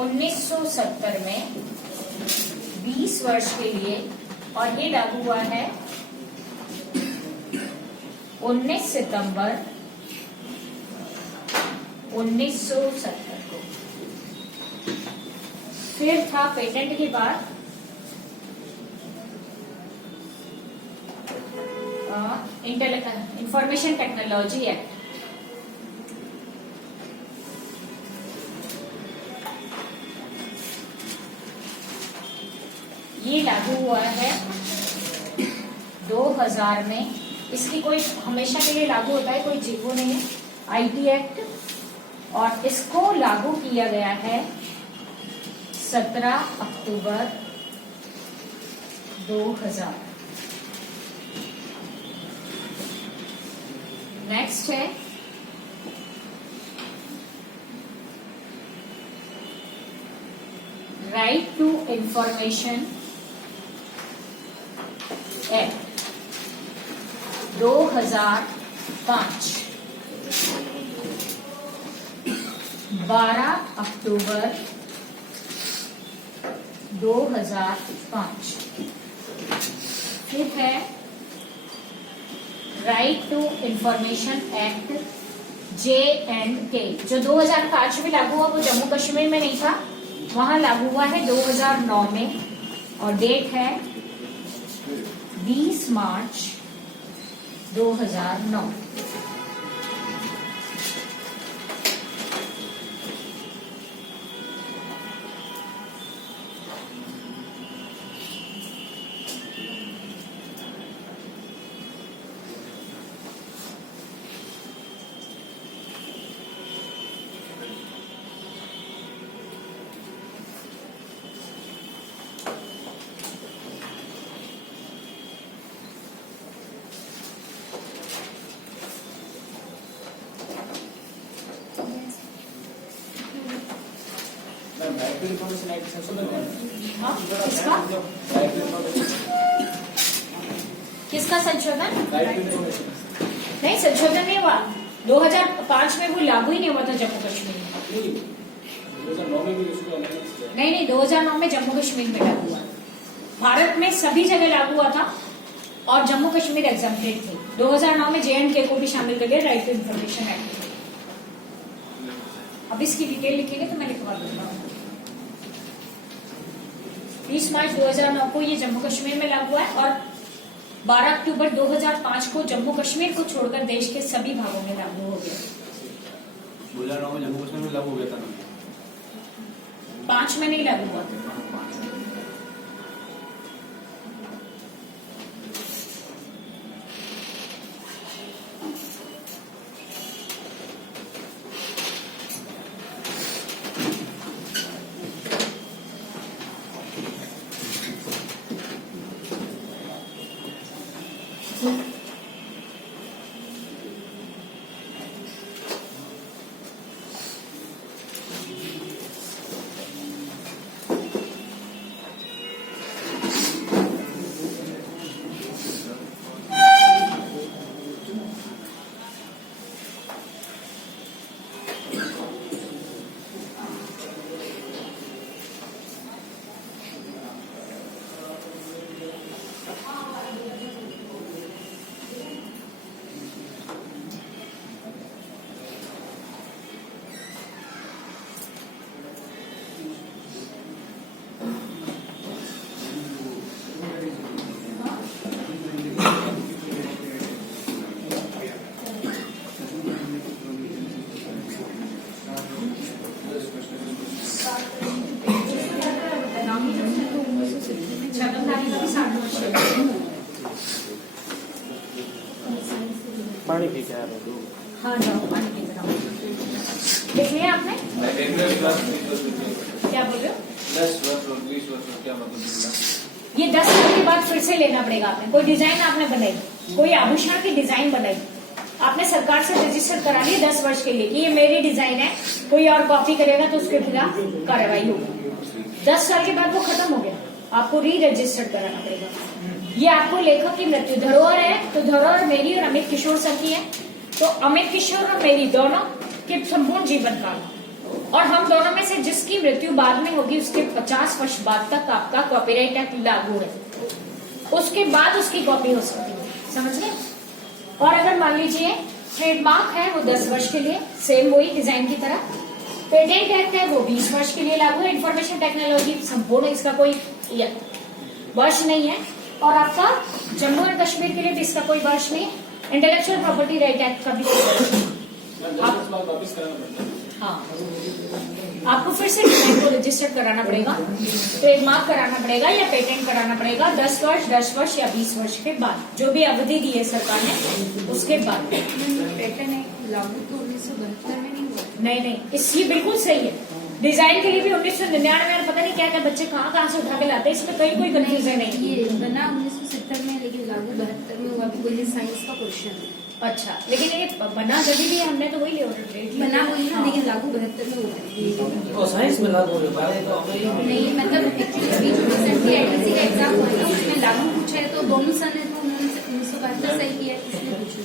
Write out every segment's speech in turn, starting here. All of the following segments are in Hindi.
1970 में 20 वर्ष के लिए, और ये लागू हुआ है 19 सितंबर 1970 को। फिर था पेटेंट के बाद इंफॉर्मेशन टेक्नोलॉजी एक्ट। ये लागू हुआ है 2000 में। इसकी कोई हमेशा के लिए लागू होता है, कोई वो नहीं है, आईटी एक्ट। और इसको लागू किया गया है 17 अक्टूबर 2000। नेक्स्ट है राइट टू इंफॉर्मेशन एक्ट 2005, 12 अक्टूबर 2005। फिर है right to information act J&K, जो 2005 में लागू हुआ, वो जम्मू कश्मीर में नहीं था, वहां लागू हुआ है 2009 में, और डेट है 20 मार्च 2009। किसका किसका संशोधन? नहीं, संशोधन नहीं हुआ। 2005 में वो लागू ही नहीं हुआ था जम्मू कश्मीर में। नहीं, 2009 में जम्मू कश्मीर में लागू हुआ। भारत में सभी जगह लागू हुआ था और जम्मू कश्मीर एग्जम्प्टेड थे। 2009 में J&K को भी शामिल कर लिया राइट टू इंफॉर्मेशन एक्ट। अब इसकी डिटेल लिखेंगे तो मैं लिखवा दूंगा। 20 मार्च 2009 को ये जम्मू कश्मीर में लागू है और 12 अक्टूबर 2005 को जम्मू कश्मीर को छोड़कर देश के सभी भागों में लागू हो गया। 2009 में जम्मू कश्मीर में लागू हो गया था, 5 में नहीं लागू हुआ। पानी पी के आ रहे हो? हाँ जाओ पानी पी के आओ। देख लिया आपने? क्या बोल रहे हो? 10 वर्ष और 20 वर्ष क्या मतलब? ये 10 साल के बाद फिर से लेना पड़ेगा आपने। कोई डिजाइन आपने बनाई, कोई आभूषण की डिजाइन बनाई, आपने सरकार से रजिस्टर करा लिया 10 वर्ष के लिए कि ये मेरी डिजाइन है, कोई और कॉपी करेगा तो उसके खिलाफ कार्रवाई होगी। 10 साल के बाद वो खत्म हो गया, आपको री रजिस्टर्ड कराना पड़ेगा। ये आपको लेखक की मृत्यु धरोहर है, तो धरोहर मेरी और अमित किशोर सर की है, तो अमित किशोर और मेरी दोनों के संपूर्ण जीवन काल और हम दोनों में से जिसकी मृत्यु बाद में होगी उसके 50 वर्ष बाद तक आपका कॉपीराइट एक्ट लागू है, उसके बाद उसकी कॉपी हो सकती है, समझ गए। और अगर मान लीजिए ट्रेडमार्क है वो 10 वर्ष के लिए, सेम वही डिजाइन की तरह। पेटेंट एक्ट है वो 20 वर्ष के लिए लागू है। इंफॉर्मेशन टेक्नोलॉजी संपूर्ण इसका कोई वर्ष नहीं है। और आपका जम्मू एंड कश्मीर के लिए भी इसका कोई वर्ष नहीं है। इंटेलेक्चुअल प्रॉपर्टी राइट एक्ट का भी कोई वर्ष नहीं। हाँ, आपको फिर से डिजाइन को रजिस्टर कराना पड़ेगा, ट्रेडमार्क कराना पड़ेगा या पेटेंट कराना पड़ेगा 10 वर्ष, 10 वर्ष या 20 वर्ष के बाद, जो भी अवधि दी है सरकार ने उसके बाद। पेटेंट लागू तो 1972 में नहीं हुआ। नहीं, ये बिल्कुल सही है। डिजाइन के लिए भी 1999 में पता नहीं क्या क्या बच्चे कहाँ से उठा के लाते हैं, इसमें कोई कंफ्यूजन नहीं। ये बना 1970 में, लेकिन लागू 72 में हुआ, वही साइंस का क्वेश्चन है। अच्छा, लेकिन ये बना जब भी हमने तो वही लिया, बना वही है, लेकिन लागू 72 में हुआ है। साइंस में लागू हो नहीं, मतलब एक्चुअली रिसेंटली एडीसी का एग्जाम हुआ था, उसमें लागू पूछा है तो दोनों सन है, तो उन्होंने 1972 सही किया है, इसलिए पूछा।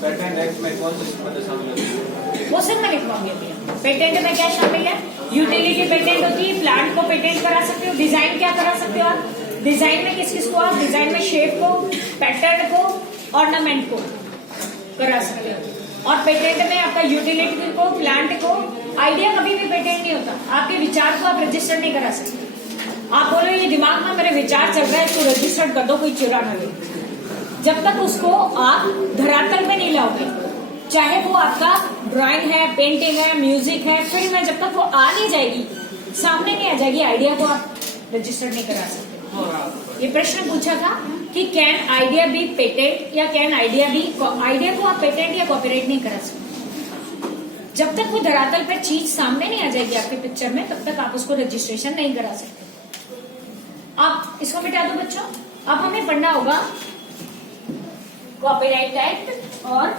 पेटेंट एक्ट में कौन सी पद शामिल है? वो सर मैंने प्रॉब्लम दिया। पेटेंट में क्या शामिल है? यूटिलिटी पेटेंट होती है, प्लांट को पेटेंट करा सकते हो। डिजाइन क्या करा सकते हो आप? डिजाइन में किस को आप? डिजाइन में शेप को, पैटर्न को, ऑर्नामेंट को करा सकते हो। और पेटेंट में आपका यूटिलिटी को, प्लांट को, आइडिया कभी भी पेटेंट नहीं होता। आपके विचार को आप रजिस्टर नहीं करा सकते। आप बोलो ये दिमाग में मेरे विचार चल रहा है, इसको रजिस्टर्ड कर दो, कोई चुरा ना ले। जब तक उसको आप धरातल में नहीं लाओगे, चाहे वो आपका ड्राइंग है, पेंटिंग है, म्यूजिक है, फिल्म है, जब तक वो आ नहीं जाएगी, सामने नहीं आ जाएगी, आइडिया को आप रजिस्टर नहीं करा सकते। ये प्रश्न पूछा था कि कैन आइडिया बी पेटेंट या कैन आइडिया बी, आइडिया को आप पेटेंट या कॉपीराइट नहीं करा सकते। जब तक वो धरातल पर चीज सामने नहीं आ जाएगी आपके पिक्चर में, तब तक आप उसको रजिस्ट्रेशन नहीं करा सकते। आप इसको मिटा दो बच्चों। अब हमें पढ़ना होगा कॉपीराइट एक्ट और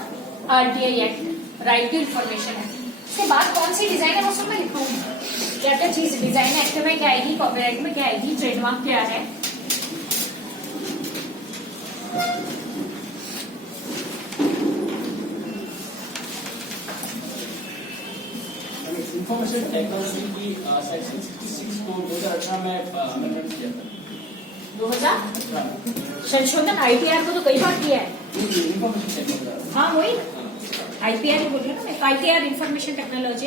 RTI act, right to information act. इसके बाद कौन सी डिजाइन है वो सब मैं लिखूंगी, क्या क्या चीज डिजाइन एक्ट में क्या आएगी, कॉपीराइट में क्या आएगी, ट्रेडमार्क क्या है। इंफॉर्मेशन टेक्नोलॉजी की सेक्शन 66 को 2018 में अमेंडमेंट किया था। 2000 संशोधन आईटीआर को तो कई बार किया है। इंफॉर्मेशन टेक्नोलॉजी, हाँ वही आईपीआर ही बोल रहे ना मैं, आईटीआर इंफॉर्मेशन टेक्नोलॉजी।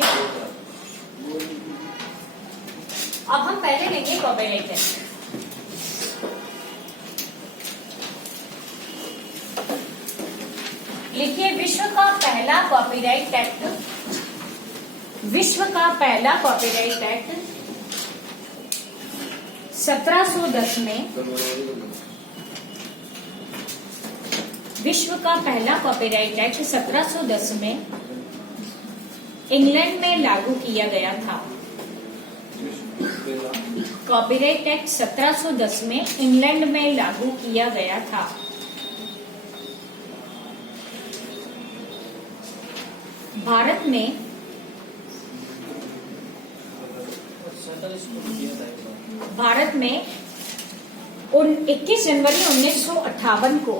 अब हम पहले लेंगे कॉपीराइट एक्ट। लिखिए विश्व का पहला कॉपीराइट एक्ट, विश्व का पहला कॉपीराइट एक्ट 1710 में, विश्व का पहला कॉपीराइट एक्ट 1710 में इंग्लैंड में लागू किया गया था। कॉपीराइट एक्ट 1710 में इंग्लैंड में लागू किया गया था। भारत में 21 जनवरी 1958 को,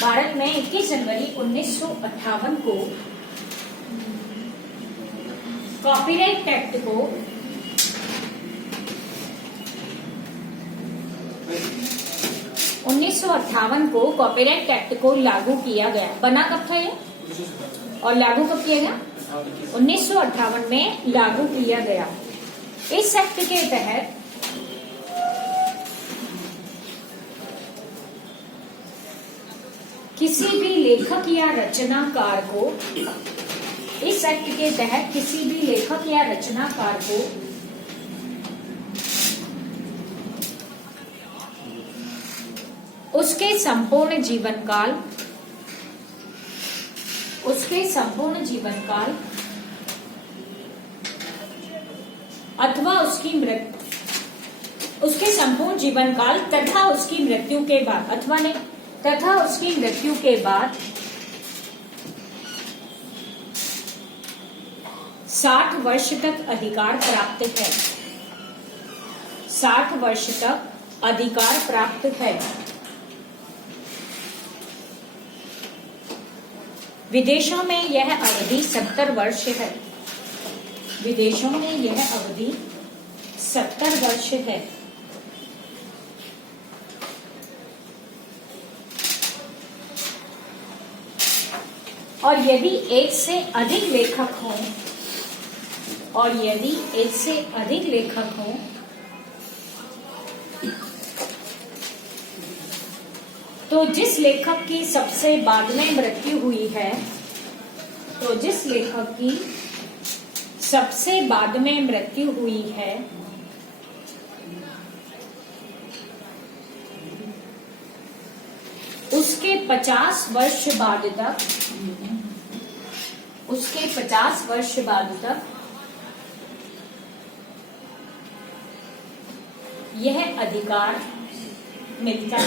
भारत में 21 जनवरी 1958 को कॉपीराइट एक्ट को 1958 को कॉपीराइट एक्ट को लागू किया गया। बना कब था ये और लागू कब किया गया? 1958 में लागू किया गया। इस एक्ट के तहत किसी भी लेखक या रचनाकार को, इस एक्ट के तहत किसी भी लेखक या रचनाकार को उसके संपूर्ण जीवन काल अथवा उसके संपूर्ण जीवन काल तथा उसकी मृत्यु के बाद, अथवा नहीं तथा उसकी मृत्यु के बाद 60 वर्ष तक अधिकार प्राप्त है। 60 वर्ष तक अधिकार प्राप्त है। विदेशों में यह अवधि 70 वर्ष है। विदेशों में यह अवधि 70 वर्ष है। और यदि एक से अधिक लेखक हों, तो जिस लेखक की सबसे बाद में मृत्यु हुई है, उसके 50 वर्ष बाद तक यह अधिकार मिलता है।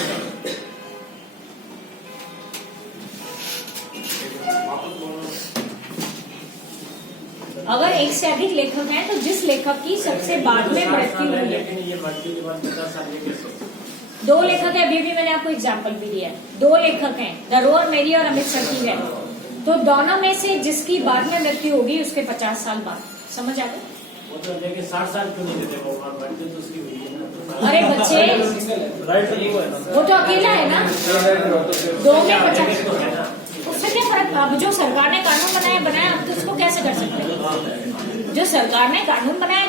अगर एक से अधिक लेखक हैं, तो जिस लेखक की सबसे बाद में मृत्यु हुई है, लेकिन ये मृत्यु के बाद 50 साल के कैसे? 2 लेखक है, अभी भी मैंने आपको एग्जाम्पल भी दिया है। 2 लेखक हैं, धरोहर मेरी और अमित सर की है, तो दोनों में से जिसकी बाद में मृत्यु होगी उसके 50 साल बाद। समझ आ गए? वो तो लेकिन 60 साल क्यों नहीं देते वो? मृत्यु तो उसकी हुई है ना। अरे बच्चे, राइट तो है ना। वो तो अकेला है ना, 2 में 50, उससे क्या फर्क? अब जो सरकार ने कानून बनाया अब तो उसको कैसे कर सकते हैं? जो सरकार ने कानून बनाया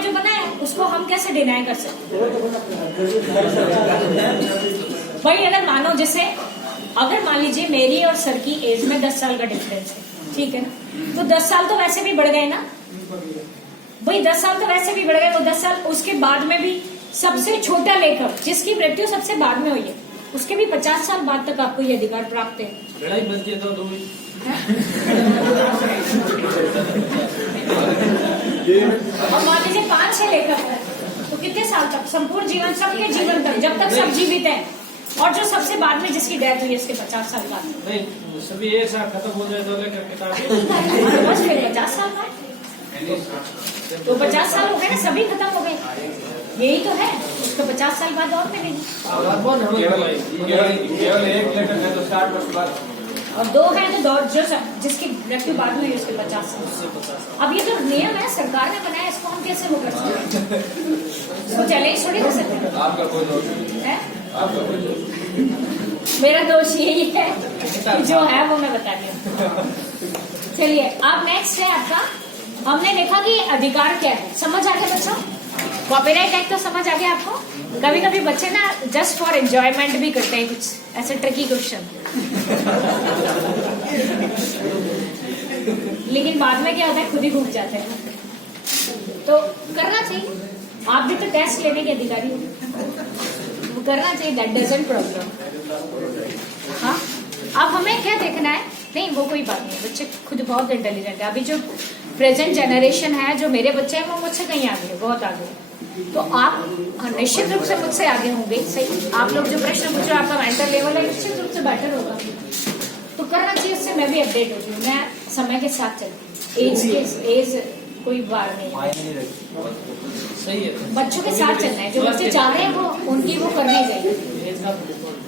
उसको हम कैसे डिनाई कर सकते हैं? भाई अगर मानो, जैसे अगर मान लीजिए मेरी और सर की एज में 10 साल का डिफरेंस है, ठीक है ना, तो 10 साल तो वैसे भी बढ़ गए ना भाई, 10 साल तो वैसे भी बढ़ गए। वो 10 साल उसके बाद में भी सबसे छोटा लेखक जिसकी मृत्यु सबसे बाद में हुई है, उसके भी 50 साल बाद तक आपको ये अधिकार प्राप्त है। लड़ाई बनती है तो 2 और मान लीजिए 5-6 लेखक है, तो कितने साल तक? संपूर्ण जीवन, सबके जीवन तक, जब तक सब जीवित है। और जो सबसे बाद में जिसकी डेथ हुई है, इसके 50 साल बाद। नहीं, सभी एक साथ खत्म हो जाए तो लेकर किताब बस फिर 50 साल बाद, तो 50 साल हो गए ना, सभी खत्म हो गए। यही तो है, उसको 50 साल बाद और मिलेगी। केवल एक लेखक है तो 60 वर्ष बाद, और 2 हैं तो जो जिसकी मृत्यु बाद में हुई उसके 50 साल। अब ये तो नियम है, सरकार ने बनाया, इसको हम कैसे वो कर सकते हैं? इसको चैलेंज थोड़ी कर सकते हैं। आपका कोई दोष है? आपका कोई दोष मेरा दोष यही है कि जो है वो मैं बता रही हूँ। चलिए, अब नेक्स्ट है आपका, हमने देखा कि अधिकार क्या है। समझ आ गया बच्चों? कॉपीराइट एक्ट तो समझ आ गया आपको? कभी कभी बच्चे ना जस्ट फॉर एंजॉयमेंट भी करते हैं कुछ ऐसे ट्रिकी क्वेश्चन, लेकिन बाद में क्या होता है, खुद ही घूम जाते हैं। तो करना चाहिए, आप भी तो टेस्ट लेने के अधिकारी हो, वो करना चाहिए, दैट डजंट प्रॉब्लम। हाँ, अब हमें क्या देखना है? नहीं, वो कोई बात नहीं, बच्चे खुद बहुत इंटेलिजेंट है। अभी जो प्रेजेंट जनरेशन है, जो मेरे बच्चे हैं, वो मुझसे कहीं आगे है, बहुत आगे है। तो आप निश्चित रूप से मुझसे आगे होंगे। सही, आप लोग जो प्रश्न पूछ रहे हो, आपका मेंटल लेवल है निश्चित रूप से बेटर होगा, तो करना चाहिए। उससे मैं भी अपडेट होती हूँ, मैं समय के साथ चलती हूँ। एज कोई बार नहीं है, सही है। बच्चों के साथ चलना है। जो बच्चे चाह रहे हैं वो उनकी वो करनी चाहिए।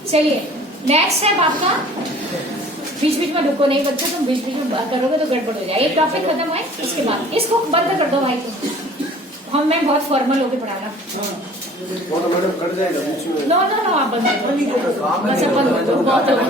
चलिए, नेक्स्ट है आपका, बीच बीच में रुको नहीं बच्चों, तुम बीच बीच में करोगे तो गड़बड़ हो जाएगी। एक टॉपिक खत्म है, इसके बाद इसको बंद कर दो भाई तुम। मैं बहुत फॉर्मल होके पढ़ाना। वो तो मैडम कट जाएगा। नो, आप बंद कर दो, बस अब बंद कर दो, बहुत हो गया।